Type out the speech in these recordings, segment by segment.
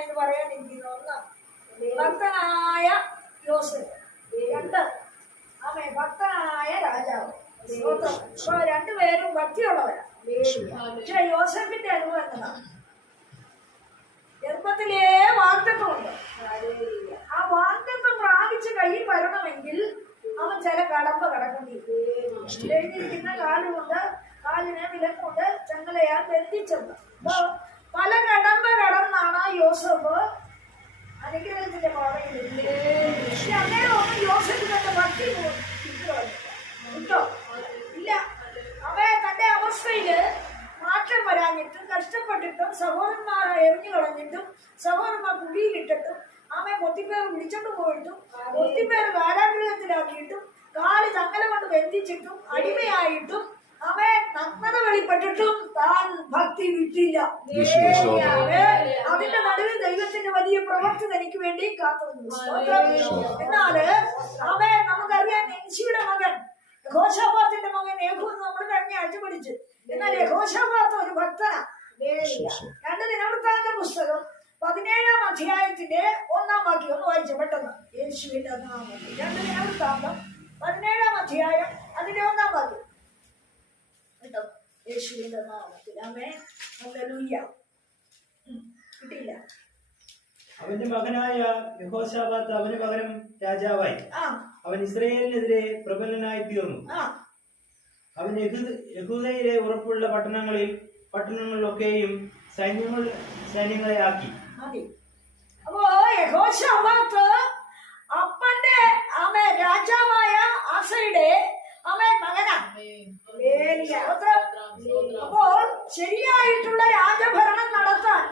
എന്ന് പറയാനിരിക്കുന്നു. ഒന്ന് ഭക്തനായ യോസഫ് രണ്ട് ആമേ ഭക്തനായ രാജാവ്. അപ്പൊ രണ്ടുപേരും ഭക്തിയുള്ളവരാ. പക്ഷെ യോസഫിന്റെ അനുഭവം എന്നതാണ് ഗർഭത്തിലേ വാഗ്ദത്വമുണ്ട് ആ വാഗ്ദത്വം പ്രാപിച്ച് കയ്യിൽ വരണമെങ്കിൽ അവൻ ചില കടമ്പ കടക്കേണ്ടി. എഴുതിയിരിക്കുന്ന കാലുകൊണ്ട് കാലിനെ വിലക്കൊണ്ട് ചങ്ങലയാൽ ബന്ധിച്ചത് അപ്പൊ പല കടമ്പ കടന്നാണ് യോസഫ് അനുഗ്രഹത്തിന്റെ പാതയിലില്ലേ പക്ഷെ അങ്ങനെ ഒന്നും യോസഫ് തന്റെ ഭക്തി ഉണ്ടോ ഇല്ല. അവൻ തന്റെ അവസ്ഥയിൽ മാറ്റം വരാഞ്ഞിട്ടും കഷ്ടപ്പെട്ടിട്ടും സഹോദരന്മാരെ എറിഞ്ഞു കളഞ്ഞിട്ടും സഹോദരന്മാർ കുടിയിലിട്ടിട്ടും അവൻ ഒത്തിപ്പേർ വിളിച്ചോണ്ട് പോയിട്ടും ഒത്തിപ്പേർ കാലാഗ്രഹത്തിലാക്കിയിട്ടും കാൽ ചങ്ങല കൊണ്ട് ബന്ധിച്ചിട്ടും അടിമയായിട്ടും അവൻ നഗ്നത വെളിപ്പെട്ടിട്ടും താൻ ഭക്തി വിട്ടില്ല. അതിന്റെ നടുവിൽ ദൈവത്തിന്റെ വലിയ പ്രവൃത്തി തനിക്ക് വേണ്ടി കാത്തുനിന്നു. സ്തോത്രം. എന്നാൽ അവൻ നമുക്കറിയാം നെൻസിയുടെ മകൻ ഘോഷാപാത്തിന്റെ മകൻ ഏഹു നമ്മൾ കഴിഞ്ഞ ആഴ്ച പഠിച്ചു എന്നാൽ ഘോഷാപാത്ത ഒരു ഭക്തനാ. രണ്ട് ദിനവൃത്താന്ത പുസ്തകം പതിനേഴാം അധ്യായത്തിന്റെ ഒന്നാം വാക്യം ഒന്ന് വായിച്ചു പെട്ടെന്ന്. യേശുവിന്റെ നാമത്തിൽ. രണ്ട് ദിനവൃത്താന്തം പതിനേഴാം അധ്യായം അതിന്റെ ഒന്നാം വാക്യം. യേശുവിന്റെ നാമത്തിൽ. അമേ അല്ലൂയ്യ കിട്ടില്ല കിട്ടിയില്ല. അവന്റെ മകനായ യഹോശാബാത്ത് അവന് പകരം രാജാവായി. ആ. അവൻ ഇസ്രയേലിനെതിരെ പ്രബലനായി തീർന്നു. ആ. അവൻ യഹൂദയിലെ ഉറപ്പുള്ള പട്ടണങ്ങളിൽ പട്ടണങ്ങളിലൊക്കെയും സൈന്യങ്ങൾ സൈന്യങ്ങളെ ആക്കി. മതി. അപ്പോ യഹോശാബാത്ത് അപ്പന്റെ ആമേ രാജാവായ ആസയുടെ ആമേ മകനാ. അപ്പോൾ ശരിയായിട്ടുള്ള രാജഭരണം നടത്താൻ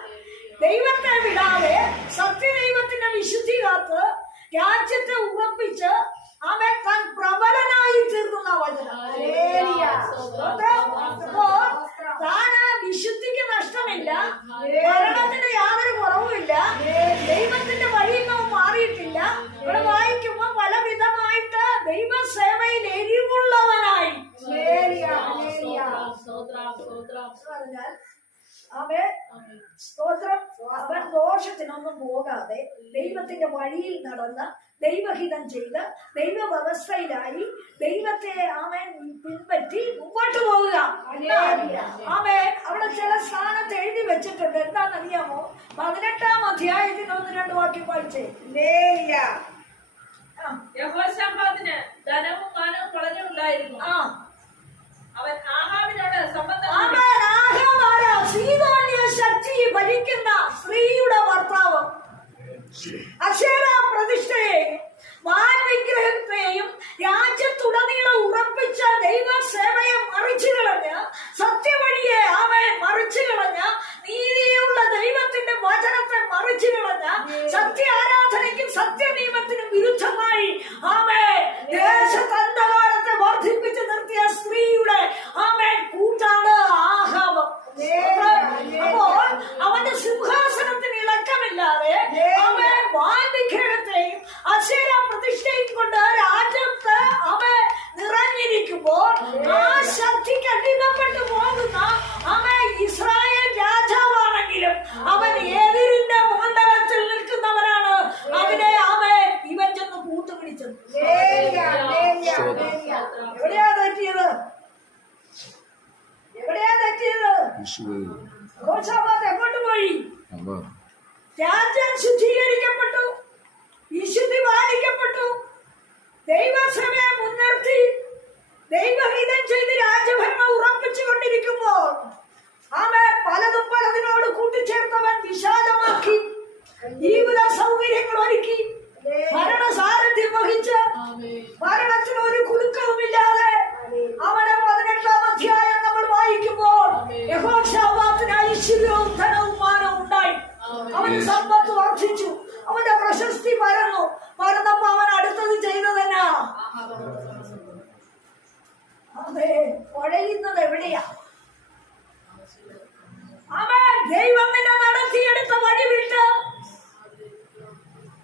ദൈവത്തെ വിടാതെ സത്യദൈവത്തിന്റെ വിശുദ്ധി കാത്ത് രാജ്യത്തെ ഉറപ്പിച്ച് അവൻ താൻ പ്രബലനായി തീർന്ന വചനം. അപ്പോൾ താന് വിശുദ്ധിക്ക് നഷ്ടമില്ല. അവൻ സ്തോത്രം. അവൻ ദോഷത്തിനൊന്നും പോകാതെ ദൈവത്തിന്റെ വഴിയിൽ നടന്ന് ദൈവഹിതം ചെയ്ത് ദൈവ വ്യവസ്ഥയിലായി ദൈവത്തെ അവൻ പിൻപറ്റി മുമ്പോട്ട് പോവുക. അവൻ അവിടെ ചില സ്ഥാനത്ത് എഴുതി വെച്ചിട്ടുണ്ട്. എന്താണെന്നറിയാമോ? പതിനെട്ടാം അധ്യായത്തിന് ഒന്ന് രണ്ട് വാക്യം വായിച്ചേ. ധനവും മാനവും വളരെ ഉണ്ടായിരുന്നു ആ. ജീവിത സൗകര്യങ്ങൾ ഒരുക്കി ഭരണ സാരഥ്യം വഹിച്ച് ഭരണത്തിന് ഒരു കുലുക്കവുമില്ലാതെ അവനെ പതിനെട്ടാം അധ്യായം നമ്മൾ വായിക്കുമ്പോൾ യഹോശാബാത്തിന് ഐശ്വര്യവും ധനവും മാനവും ഉണ്ടായി. അവന് സമ്പത്ത് വർദ്ധിച്ചു. അവന്റെ പ്രശസ്തി പരന്നു. പരന്നപ്പോ അവൻ അടുത്തത് ചെയ്തതെന്നാ അതെ കുഴയുന്നത് എവിടെയാ? അവൻ ദൈവം നടത്തിയെടുത്ത വഴി വിട്ട്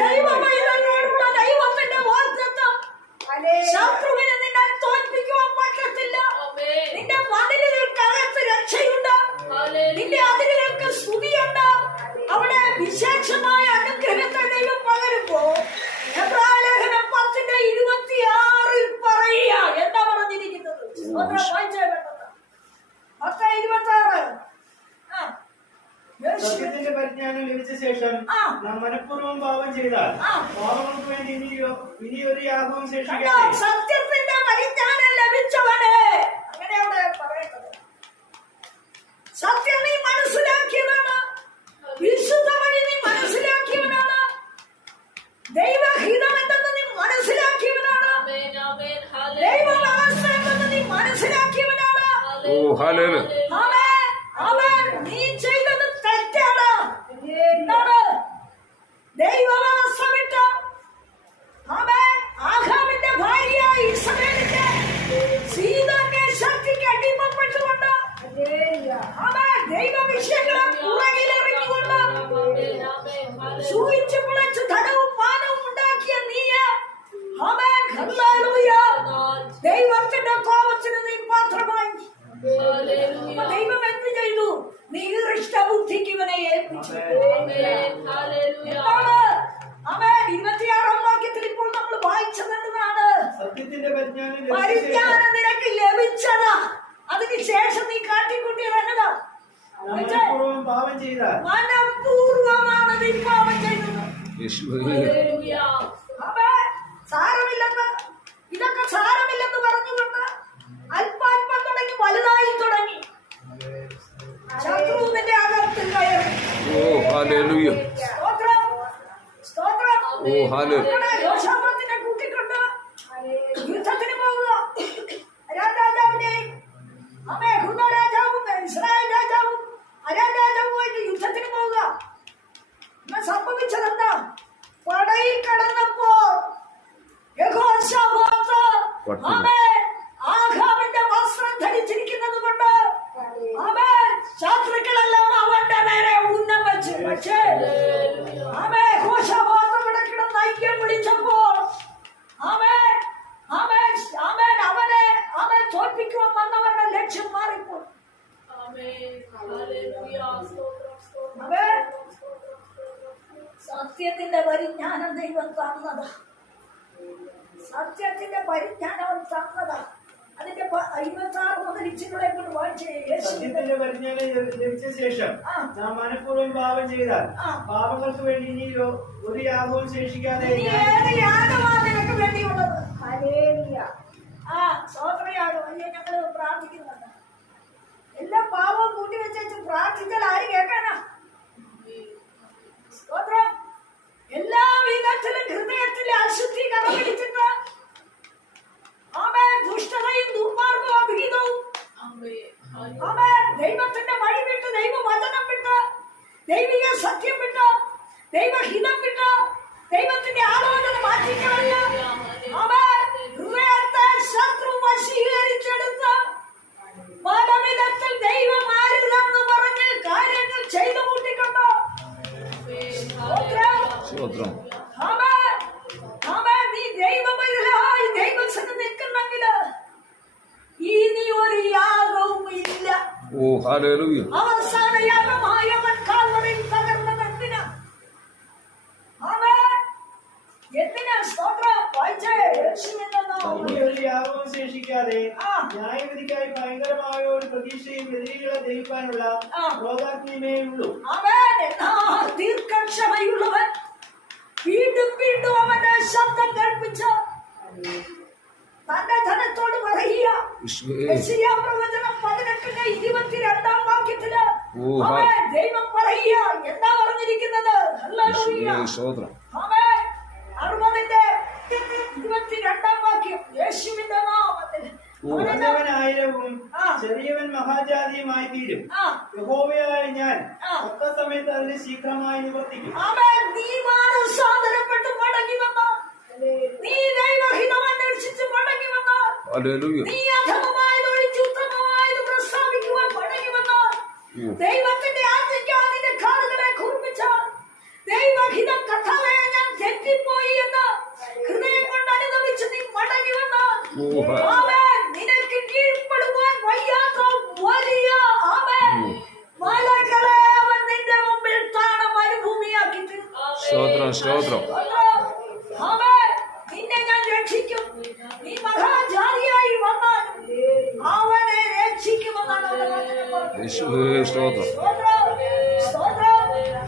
¡Ay, papá, yo no, hermana! ¡Ay, no, no, no, Halleluja. പ്രഖ്യാപിച്ചു ഇരുപത്തിയാറാം വാക്യത്തിൽ ഇപ്പോൾ നമ്മൾ വായിച്ചത് എന്താണ് പരിജ്ഞാനം നിനക്ക് ലഭിച്ചത്. അതിനുശേഷം നീ കാട്ടിക്കൂട്ടിയത് എന്നതാ? മനഃപൂർവമാണ് നീ പാപം ചെയ്തത്. മുതൽ കൊണ്ട് സത്യത്തിന്റെ പരിജ്ഞാനം ലഭിച്ച ശേഷം. നാം മനഃപൂർവം പാപം ചെയ്താൽ. പാപങ്ങൾക്ക് വേണ്ടി ഇനി ഒരു- യാഗവും ശേഷിക്കാതെ ഏത് നിനക്ക് വേണ്ടിയുള്ളത്. ആ സ്വോത്രയാഗം ഞങ്ങൾ പ്രാർത്ഥിക്കുന്നുണ്ട് എല്ലാ പാവവും കൂട്ടി വെച്ചു പ്രാർത്ഥിച്ചാൽ ആര് കേൾക്കാനാ സ്തോത്രം എല്ലാ വിധത്തിലും ഹൃദയത്തിലെ അശുദ്ധി കടപിടിച്ചിട്ട് ആമേ ദുഷ്ടതയും ദുർമാർഗവും അഭിഹിതവും. ആമേ ദൈവത്തിന്റെ വഴി വിട്ട് ദൈവ വചനം വിട്ട് ദൈവിക സത്യം വിട്ട് ദൈവഹിതം വിട്ട് ദൈവത്തിന്റെ ആലോചന മാറ്റിക്കളഞ്ഞ് ഓ ഹാലേലുയ അവസാന യാഗമായവൻ കാൽവറിൽ തകർന്നത് എന്തിനാ ആമേ. എന്തിനാ സ്തോത്രം വായിച്ചേ യേശുവിന്റെ ഇനി നാമത്തിൽ. ഒരു യാഗവും ശേഷിക്കാതെ ആ. ന്യായവിധിക്കായി ഭയങ്കരമായ ഒരു പ്രതീക്ഷയും എതിരികളെ ദഹിപ്പാനുള്ള ആ. ക്രോധാഗ്നിമേ ഉള്ളൂ അവൻ എന്നാൽ ദീർഘക്ഷമയുള്ളവൻ വീണ്ടും വീണ്ടും അവന്റെ ശബ്ദം കേൾപ്പിച്ച് തന്റെ ധനത്തോട് പറയുക. പ്രവചനം പതിനെട്ടിന്റെ ഇരുപത്തിരണ്ടാം വാക്യത്തിൽ ദൈവം പറയുക. എന്താ പറഞ്ഞിരിക്കുന്നത്? അറുപതിന്റെ ഇരുപത്തിരണ്ടാം വാക്യം. യേശുവിന്റെ നാമത്തിൽ. ആ. ചെറിയവൻ മഹാജാതിയുമായി തീരും. യഹോവയായ ഞാൻ. ഒത്ത സമയത്ത് അതിന് ശീഘ്രമായി നിവർത്തിക്കും. നീ ദൈവഹിതം അന്വേഷിച്ച് മടങ്ങി വന്നോ. നീ അധമമായത് ഒഴിച്ച് ഉത്തമമായത് പ്രസ്താവിക്കുവാൻ മടങ്ങി വന്നോ. ദൈവത്തിന്റെ ആജ്ഞയ്ക്കാ നിന്റെ കാലുകളെ കുറിപ്പിച്ച ദൈവഹിതം കഥാവേ ഞാൻ തെറ്റിപ്പോയി എന്ന് ഹൃദയം കൊണ്ട് അനുഭവിച്ച് നീ മടങ്ങി വന്നോ ഓ ഹാ- അവൻ നിനക്ക് കീഴ്പ്പെടുവാൻ വയ്യാത്ത വലിയ അവൻ മലകളെ അവൻ നിന്റെ മുമ്പിൽ താണ മരുഭൂമിയാക്കി തീർന്നു സ്തോത്രം സ്തോത്രം അവൻ നിന്നെ ഞാൻ രക്ഷിക്കും നീ മഹാജാതിയായി വന്നാലും അവനെ രക്ഷിക്കുമെന്നാണ് അവന്റെ വചനം പറഞ്ഞത്. യേശുവേ സ്തോത്രം സ്തോത്രം, സ്തോത്രം.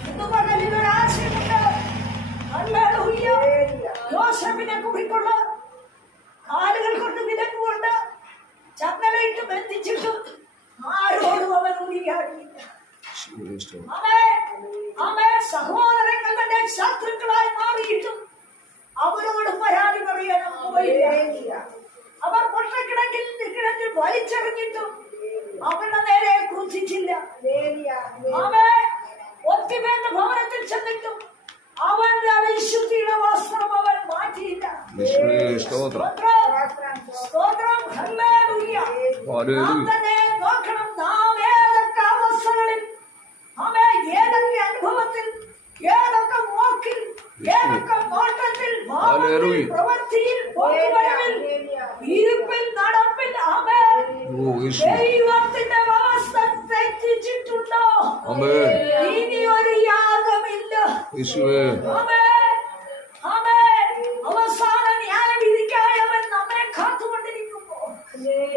ഇന്ന് പകൽ ഒരു ആശയമുണ്ട്. ഹല്ലേലൂയ. യോസേഫിനെ കുറിക്കുള്ള കാലുകൾ കൊണ്ട് വിലങ്ങുകൊണ്ട് ചങ്ങലയിട്ട് ബന്ധിച്ചിട്ടും ആരോടും അവൻ ഉരിയാടിയില്ല തന്റെ ശത്രുക്കളായി മാറിയിട്ടും അവരോട് പരാതി പറയാൻ പോയില്ല. അവർ പൊട്ടക്കിടക്കിൽ കിടക്കിൽ വലിച്ചെറിഞ്ഞിട്ടും അവരുടെ നേരെ ക്രൂശിച്ചില്ല. അവേ ഒത്തിമേന്റെ ഭവനത്തിൽ ചെന്നിട്ടും അവന്റെ അവിശുദ്ധിയുടെ വസ്ത്രം അവൻ മാറ്റിയില്ല. സ്തോത്രം. സ്തോത്രം. നാം തന്നെ നോക്കണം. നാം ഏതൊക്കെ അവസ്ഥകളിൽ അവൻ ഏതൊക്കെ അനുഭവത്തിൽ ഏതൊക്കെ വാക്കിൽ ഏതൊക്കെ നോട്ടത്തിൽ ഭാവത്തിൽ, ഹല്ലേലൂയ. പ്രവൃത്തിയിൽ പോക്കുവരവിൽ ഇരുപ്പിൽ നടപ്പിൽ അവൻ ഓ യേശുവേ ദൈവത്തിന്റെ അവസ്ഥ തെറ്റിച്ചിട്ടുണ്ടോ ആമേൻ ഇനി ഒരു യാഗമില്ല യേശുവേ ആമേൻ. ആമേൻ. അവസാന ന്യായവിധിക്കായി അവൻ നമ്മെ കാത്തുകൊണ്ടിരിക്കുമ്പോ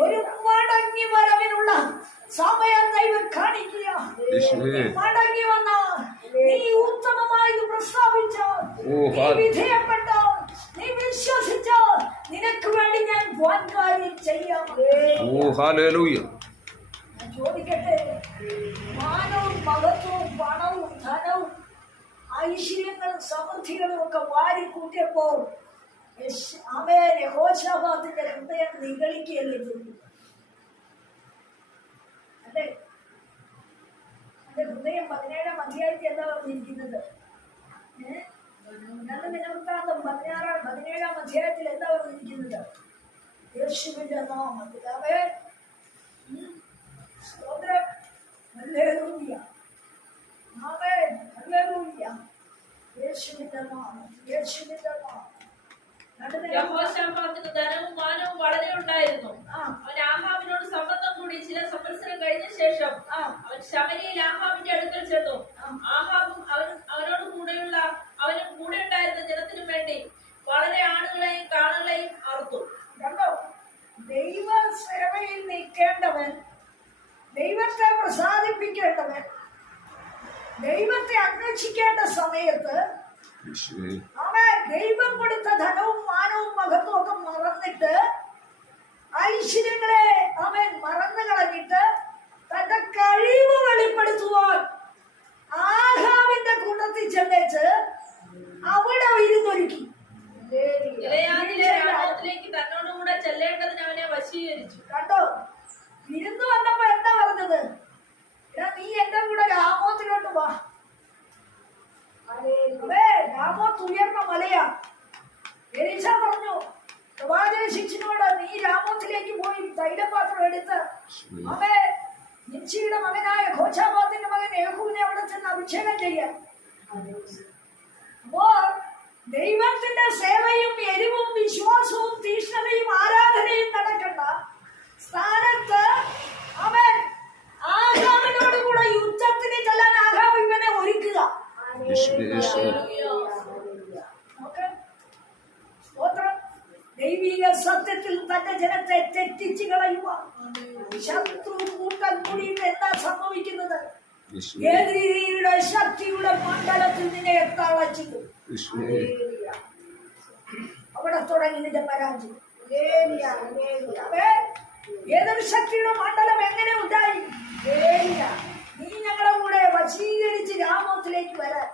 ഒരു മടങ്ങി വരവിനുള്ള സമയം ദൈവം കാണിക്കുക മടങ്ങി മടങ്ങി വന്ന നീ ഉത്തമമായത് പ്രസ്താവിച്ച ഓ, നീ ഹാ- വിധേയപ്പെട്ട? നീ വിശ്വസിച്ചോ? നിനക്ക് വേണ്ടി ഞാൻ വൻ ചെയ്യാം. ഓ ഹാലേലുയ ചോദിക്കട്ടെ? മാനവും മഹത്വവും പണവും ധനവും ഐശ്വര്യങ്ങളും സമൃദ്ധികളും ഒക്കെ വാരി കൂട്ടിയപ്പോൾ അവൻ യഹോശാബാദിന്റെ ഹൃദയം നിഗളിക്കുകയല്ലേ ചെയ്തു. അല്ലേ? എന്റെ ഹൃദയം പതിനേഴാം അധ്യായത്തിൽ എന്താ പറഞ്ഞിരിക്കുന്നത്? നല്ല നിലവൃത്താന്തം പതിനാറാം പതിനേഴാം അധ്യായത്തിൽ എന്താ പറഞ്ഞിരിക്കുന്നത്? യേശുവിന്റെ നാമത്തിൽ. അവൻ സ്തോത്രം. ഹല്ലേലൂയ ആമേൻ ഹല്ലേലൂയ യേശുവിന്റെ നാമം യേശുവിന്റെ നാമം. യഹോശാഫാത്തിന് ധനവും മാനവും വളരെ ഉണ്ടായിരുന്നു. ആ. അവൻ ആഹാബിനോട് സംബന്ധം കൂടി ചില സംവത്സരം കഴിഞ്ഞ ശേഷം ആ. അവൻ ശമരിയിൽ ആഹാബിന്റെ അടുക്കൽ ചെന്നു. ആഹാബും അവൻ അവനോട് കൂടെയുള്ള അവന് കൂടെ ഉണ്ടായിരുന്ന ജനത്തിനു വേണ്ടി വളരെ ആളുകളെയും കാണുകളെയും അറുത്തു. കണ്ടോ? ദൈവ സേവയിൽ നിൽക്കേണ്ടവൻ ദൈവത്തെ പ്രസാദിപ്പിക്കേണ്ടവൻ ദൈവത്തെ അന്വേഷിക്കേണ്ട സമയത്ത് അവൻ ദൈവം കൊടുത്ത ധനവും മാനവും മഹത്വവും ഒക്കെ മറന്നിട്ട് ഐശ്വര്യങ്ങളെ അവൻ മറന്നു കളഞ്ഞിട്ട് തന്റെ കഴിവ് വെളിപ്പെടുത്തുവാൻ ആഹാവിന്റെ കൂട്ടത്തിൽ ചെന്നേച്ച് അവിടെ ഇരുന്നൊരുക്കി. രാജ്യത്തിലേക്ക് തന്നോടുകൂടെ ചെല്ലേണ്ടതിന് അവനെ വശീകരിച്ചു. കണ്ടോ? വിരുന്ന് വന്നപ്പോ എന്താ പറഞ്ഞത്? എടാ നീ എന്റെ കൂടെ രാമോത്തിലോട്ട് വാ. രാമോത്ത് ഉയർന്ന മലയാ. എലീശ പറഞ്ഞു പ്രവാചക ശിക്ഷനോട് നീ രാമോത്തിലേക്ക് പോയി തൈലപാത്രം എടുത്ത്. അവേ നിച്ചിയുടെ മകനായ ഘോഷാബാത്തിന്റെ മകൻ യേഹൂവിനെ അവിടെ ചെന്ന് അഭിഷേകം ചെയ്യാൻ. അപ്പോ ദൈവത്തിന്റെ സേവയും എരിവും വിശ്വാസവും തീഷ്ണതയും ആരാധനയും നടക്കേണ്ട സ്ഥാനത്ത് അവൻ ആഹാമിനോട് കൂടെ യുദ്ധത്തിന് ചെല്ലാൻ ആഹാം ഇവനെ ഒരുക്കുക. ദൈവിക സത്യത്തിൽ തന്റെ ജനത്തെ തെറ്റിച്ച് കളയുക ശത്രു കൂട്ടം കൂടിയിട്ട് എന്താ സംഭവിക്കുന്നത് ഏത് എതിരിയുടെ ശക്തിയുടെ മണ്ഡലത്തിൽ നിന്നെ യേശുവേ അവിടെ തുടങ്ങി നിന്റെ പരാജയം. ഏതൊരു ശക്തിയുടെ മണ്ഡലം എങ്ങനെ ഉണ്ടായി? നീ ഞങ്ങളെ കൂടെ വശീകരിച്ച് രാമോത്തിലേക്ക് വരാൻ.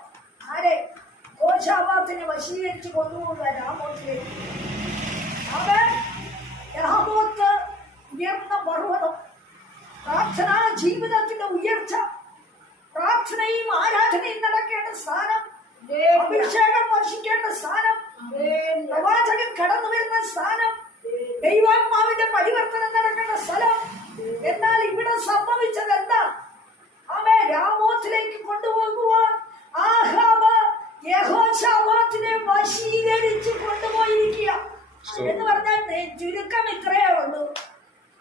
ആരെ? കോശാപാത്തിനെ വശീകരിച്ച് കൊണ്ടുപോകുക രാമോത്തിലേക്ക്. അവൻ രാമോത്ത് ഉയർന്ന പർവതം. പ്രാർത്ഥനാ ജീവിതത്തിന്റെ ഉയർച്ച. പ്രാർത്ഥനയും ആരാധനയും നടക്കേണ്ട സ്ഥാനം അഭിഷേകം വർഷിക്കേണ്ട സ്ഥാനം പ്രവാചകൻ കടന്നു വരുന്ന സ്ഥാനം ദൈവാത്മാവിന്റെ പരിവർത്തനം നടക്കേണ്ട സ്ഥലം. എന്നാൽ ഇവിടെ സംഭവിച്ചത് എന്താ? അവനെ രാമോത്തിലേക്ക് കൊണ്ടുപോകുവാൻ ആഹാബ് യഹോശാബാത്തിനെ വശീകരിച്ച് കൊണ്ടുപോയിരിക്കുക എന്ന് പറഞ്ഞാൽ ചുരുക്കം ഇത്രയേ ഉള്ളൂ.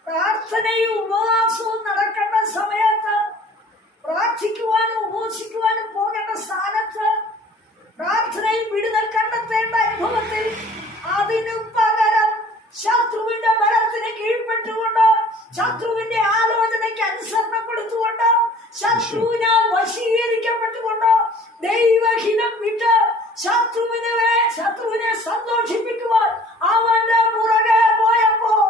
പ്രാർത്ഥനയും ഉപവാസവും നടക്കേണ്ട സമയത്ത് പ്രാർത്ഥിക്കുവാനും ഉപവസിക്കുവാനും പോകേണ്ട സ്ഥാനത്ത് പ്രാർത്ഥനയും വിടുതൽ കണ്ടെത്തേണ്ട അനുഭവത്തിൽ അതിനു പകരം ശത്രുവിന്റെ ബലത്തിന് കീഴ്പ്പെട്ടുകൊണ്ട് ശത്രുവിന്റെ ആലോചനയ്ക്ക് അനുസരണം കൊടുത്തുകൊണ്ട് ശത്രുവിനാൽ വശീകരിക്കപ്പെട്ടുകൊണ്ട് ദൈവഹിതം വിട്ട് ശത്രുവിനെ ശത്രുവിനെ സന്തോഷിപ്പിക്കുവാൻ അവന്റെ പുറകെ പോയപ്പോൾ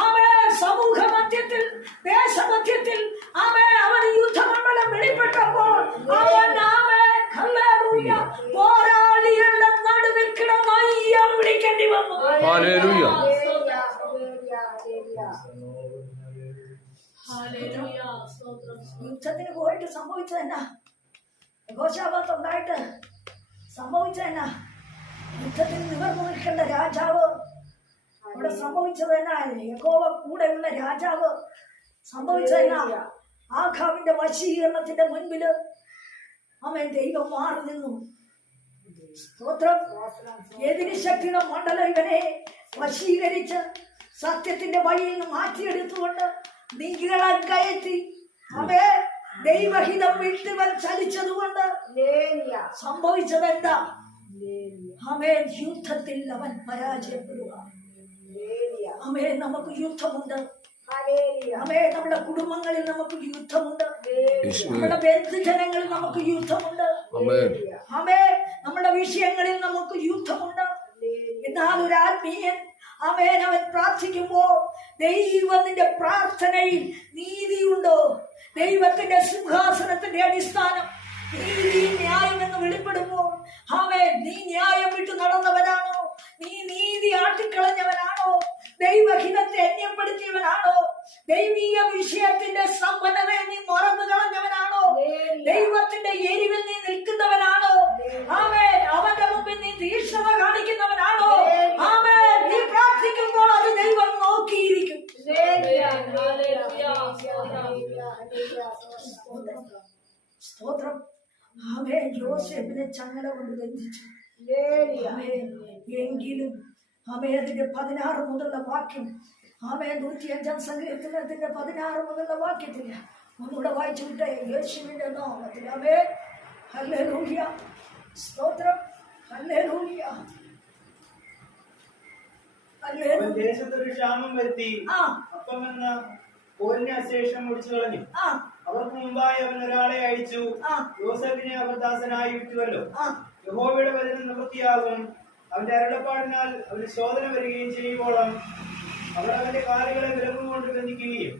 അവൻ സമൂഹ മധ്യത്തിൽ ദേശമധ്യത്തിൽ അവൻ അവൻ യുദ്ധമണ്ഡലം വെളിപ്പെട്ടപ്പോൾ അവൻ അവൻ ഹല്ലേലൂയ പോരാളികളുടെ നടുവിൽ കിടന്നായി വിളിക്കേണ്ടി വന്നു ഹല്ലേലൂയ ഹല്ലേലൂയ. സ്തോത്രം. യുദ്ധത്തിന് പോയിട്ട് സംഭവിച്ചത് എന്നാ എന്നാ യുദ്ധത്തിന് നിവർന്നു നിൽക്കേണ്ട രാജാവ് അവിടെ സംഭവിച്ചത് എന്നാ യഹോവ കൂടെയുള്ള രാജാവ് സംഭവിച്ചത് എന്നാ ആഖാവിന്റെ വശീകരണത്തിന്റെ മുൻപിൽ അവൻ ദൈവം മാറി നിന്നു. സ്തോത്രം. എതിരി ശക്തിയുടെ മണ്ഡലം ഇവനെ വശീകരിച്ച് സത്യത്തിന്റെ വഴിയിൽ നിന്ന് മാറ്റിയെടുത്തുകൊണ്ട് നീകളെ കയറ്റി? അവയെ ദൈവഹിതം വിട്ടുവൻ ചലിച്ചതുകൊണ്ട് സംഭവിച്ചത് എന്താ അമേൻ. യുദ്ധത്തിൽ അവൻ പരാജയപ്പെടുക. അമേ നമുക്ക് യുദ്ധമുണ്ട്. അമേ നമ്മുടെ കുടുംബങ്ങളിൽ നമുക്ക് യുദ്ധമുണ്ട്. നമ്മുടെ ബന്ധുജനങ്ങളിൽ നമുക്ക് യുദ്ധമുണ്ട്. അമേ നമ്മുടെ വിഷയങ്ങളിൽ നമുക്ക് യുദ്ധമുണ്ട്. എന്നാൽ ഒരു ആത്മീയൻ അവൻ അവൻ പ്രാർത്ഥിക്കുമ്പോൾ ദൈവത്തിന്റെ പ്രാർത്ഥനയിൽ നീതിയുണ്ടോ? ദൈവത്തിന്റെ സിംഹാസനത്തിന്റെ അടിസ്ഥാനം നീതി ന്യായം എന്ന് വെളിപ്പെടുമ്പോൾ അവൻ നീ ന്യായം വിട്ടു നടന്നവനാണോ? നീ നീതി ആട്ടിക്കളഞ്ഞവനാണോ? ദൈവഹിതത്തെ അന്യപ്പെടുത്തിയവനാണോ? ദൈവീയ വിഷയത്തിന്റെ സമ്പന്നതയെ നീ മറന്നു കളഞ്ഞവനാണോ ദൈവത്തിന്റെ എരിവിൽ നീ നിൽക്കുന്നവനാണോ ആമേൻ അവന്റെ മുമ്പിൽ നീ തീക്ഷ്ണത കാണിക്കുന്നവനാണോ ആമേൻ നീ പ്രാർത്ഥിക്കുമ്പോൾ അത് ദൈവം നോക്കിയിരിക്കും ഹല്ലേലൂയ. സ്തോത്രം. സ്തോത്രം ആമേൻ യോസേഫിനെ ചങ്ങല കൊണ്ട് ബന്ധിച്ചു ആമേൻ. എങ്കിലും ആമേ അതിന്റെ പതിനാറ് മുതലുള്ള വാക്യം. ആമേ നൂറ്റിയഞ്ചാം സങ്കീർത്തനത്തിന്റെ പതിനാറ് മുതലുള്ള വാക്യത്തിൽ ഒന്നുകൂടെ വായിച്ചു വിട്ടേ യേശുവിന്റെ നാമത്തിൽ. അമേ ഹല്ലേലൂയ സ്തോത്രം. ഹല്ലേലൂയ ഹല്ലേലൂയ അവൻ ദേശത്തൊരു ക്ഷാമം വരുത്തി. അപ്പം എന്ന പോരിനെ അശേഷം മുടിച്ചു കളഞ്ഞു. അവർക്ക് മുമ്പായി അവൻ ഒരാളെ അയച്ചു. യോസഫിനെ അവർ ദാസനായി വിട്ടുവല്ലോ. യഹോവയുടെ വചനം നിവൃത്തിയാകും. അവന്റെ അരുളപ്പാടിനാൽ അവന് ശോധന വരികയും ചെയ്യുമ്പോളും അവർ അവന്റെ കാലുകളെ വിലങ്ങുകൊണ്ട് ബന്ധിക്കുകയും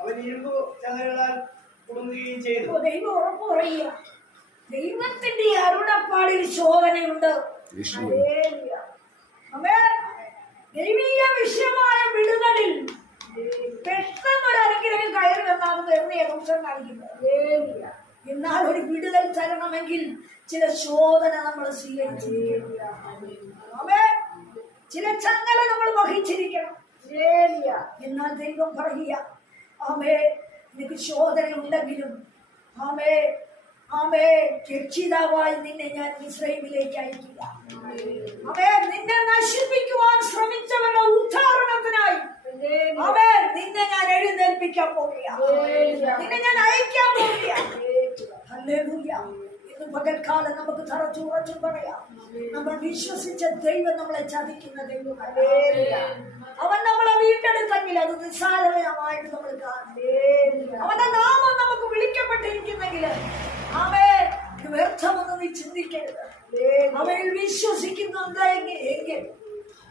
അവൻ ഇരുമ്പ് ചങ്ങലകളാൽ കുടുങ്ങുകയും ചെയ്തു. ദൈവം ഉറപ്പ് പറയുക. ദൈവത്തിന്റെ അരുളപ്പാടിൽ ശോധനയുണ്ട്. ദൈവീയ വിഷയമായ വിടുതലിൽ പെട്ടെന്ന് ഒരു അനുഗ്രഹം കയറി വന്നാണ് തീർന്നേ നമുക്ക് കാണിക്കുന്നത്. ഹല്ലേലൂയ. എന്നാൽ ഒരു വിടുതൽ തരണമെങ്കിൽ ചില ശോധന നമ്മൾ സ്വീകരിച്ചിരിക്കണം ആമേൻ. ചില ചങ്ങല നമ്മൾ വഹിച്ചിരിക്കണം. എന്നാൽ ദൈവം പറയുക ആമേ നിനക്ക് ശോധന ഉണ്ടെങ്കിലും ആമേ ആമേ രക്ഷിതാവായി നിന്നെ ഞാൻ ഇസ്രൈമിലേക്ക് അയക്കില്ല. അവേ നിന്നെ നശിപ്പിക്കുവാൻ ശ്രമിച്ചവരുടെ ഉദ്ധാരണത്തിനായി. അവേ നിന്നെ ഞാൻ എഴുന്നേൽപ്പിക്കാൻ പോവുക നിന്നെ ഞാൻ അയക്കാൻ ഹല്ലേലൂയ. ഇന്ന് പകൽക്കാലം നമുക്ക് തറച്ചു ഉറച്ചു പറയാം. നമ്മൾ വിശ്വസിച്ച ദൈവം നമ്മളെ ചതിക്കുന്ന ദൈവം. അവൻ നമ്മളെ വീണ്ടെടുത്തെങ്കിൽ അത് നിസ്സാരമായിട്ട് നമ്മൾ കാണും. അവന്റെ നാമം നമുക്ക് വിളിക്കപ്പെട്ടിരിക്കുന്നെങ്കിൽ അവേ വ്യർത്ഥമെന്ന് നീ ചിന്തിക്കരുത്. അവയിൽ വിശ്വസിക്കുന്നുണ്ട് എങ്കിൽ എങ്കിൽ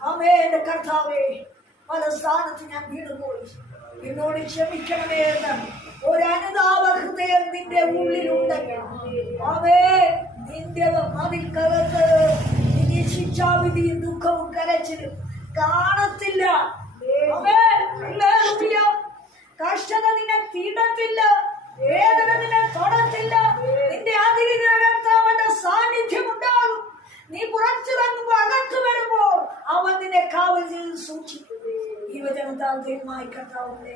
അവേ എന്റെ കർത്താവേ പല സ്ഥാനത്ത് ഞാൻ വീണുപോയി. എന്നോട് ക്ഷമിക്കണമേ എന്ന് ഒരു അനുതാപ ഹൃദയം നിന്റെ ഉള്ളിലുണ്ടെങ്കിൽ അവേ നിന്റെ മതിൽക്കകത്ത് ഇനി ശിക്ഷാവിധിയും ദുഃഖവും കരച്ചിലും കാണത്തില്ല അവേ. കഷ്ടത നിന്നെ തീണ്ടത്തില്ല വേദന നിന്നെ തൊടത്തില്ല നിന്റെ അതിരിനകത്ത് അവന്റെ സാന്നിധ്യം ഉണ്ടാകും നീ പുറത്തു തങ്ങുമ്പോ അകത്ത് വരുമ്പോൾ അവൻ നിന്നെ കാവൽ ചെയ്ത് സൂക്ഷിക്കും ഈ വചനത്താൽ ദൈവമായി കർത്താവുണ്ടേ.